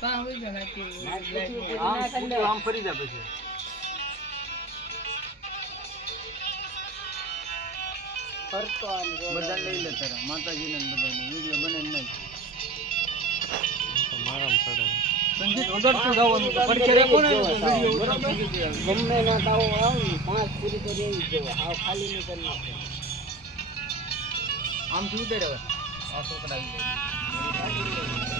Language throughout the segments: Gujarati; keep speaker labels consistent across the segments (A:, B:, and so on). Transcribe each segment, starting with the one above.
A: પા હોય નાખી
B: આમ પૂરી આમ ફરી જાય પછી.
C: ફરતો આમ
B: બધા લઈ લે તારા. માતાજીને બધાને. વીડિયો બને નહીં પડખે રાખો ને
C: ગમે ના તાવો આવે પાંચ પૂરી કરી જોવે. ખાલી કરી નાખે.
B: આમથી ઉતરે હવે? આ છોકરા આવી જાય.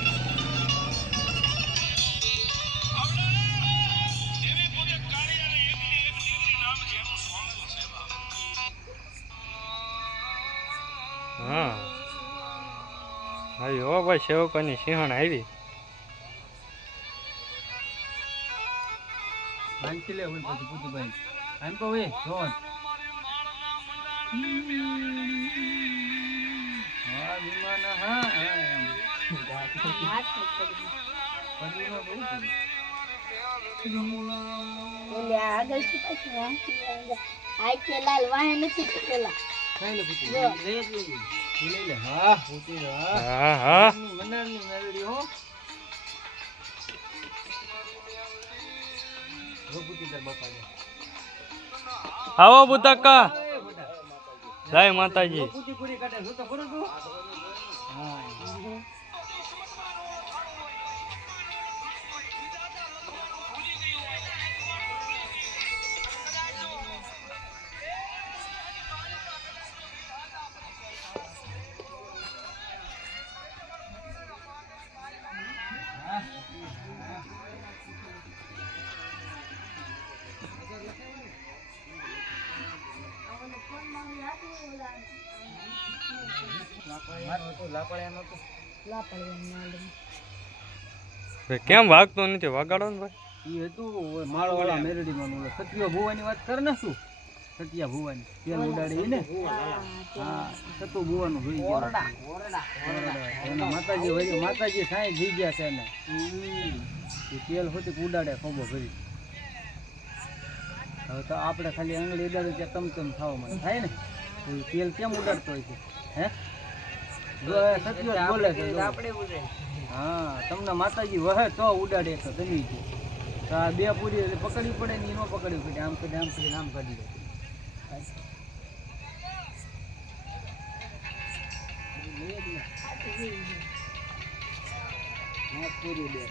D: હા. આવી હો ભાઈ સેવકોની સિંહણ આવી.
B: ભાંગી લે હોય પછી પૂતીભાઈ આમ કહો એ જોન. હા વિમાન હા હા એમ પલ્લીમાં છે.
E: આગળ પાછું આ લાલ વાહે નથી પેલા
D: આવો બુતક્કા જય માતાજી.
B: પૂરી કાઢે તો ખરું તું? હા
D: કેમ વાગતો નથી? વાગાડો ને ભાઈ.
B: એ હતું મેરડીમાં ઓલો સતિયો ભુવાની વાત કર ને શું? સતિયા ભુવાની. તેલ ઉડાડી ને? હા સતુ ભુવાનું જોઈ ગયા.
C: ઓરડા ઓરડા.
B: એના માતાજી હોય માતાજી સાંઈ જી ગયા છે એને. તેલ હોતી ઉડાડે ખોબો ભરી. હવે તો આપણે ખાલી આંગળી ઉડાડે ત્યાં તમ તમ થવા મને થાય ને? તો તેલ કેમ ઉડાડતો હોય છે? હે? બોલે છે હા તમને માતાજી વહે તો ઉડાડે તો ગમી છે. તો આ બે પૂરી એટલે પકડવી પડે ને એનો પકડવી પડે આમ કરી આમ કરી આમ કરી દે.
C: પૂરી બે.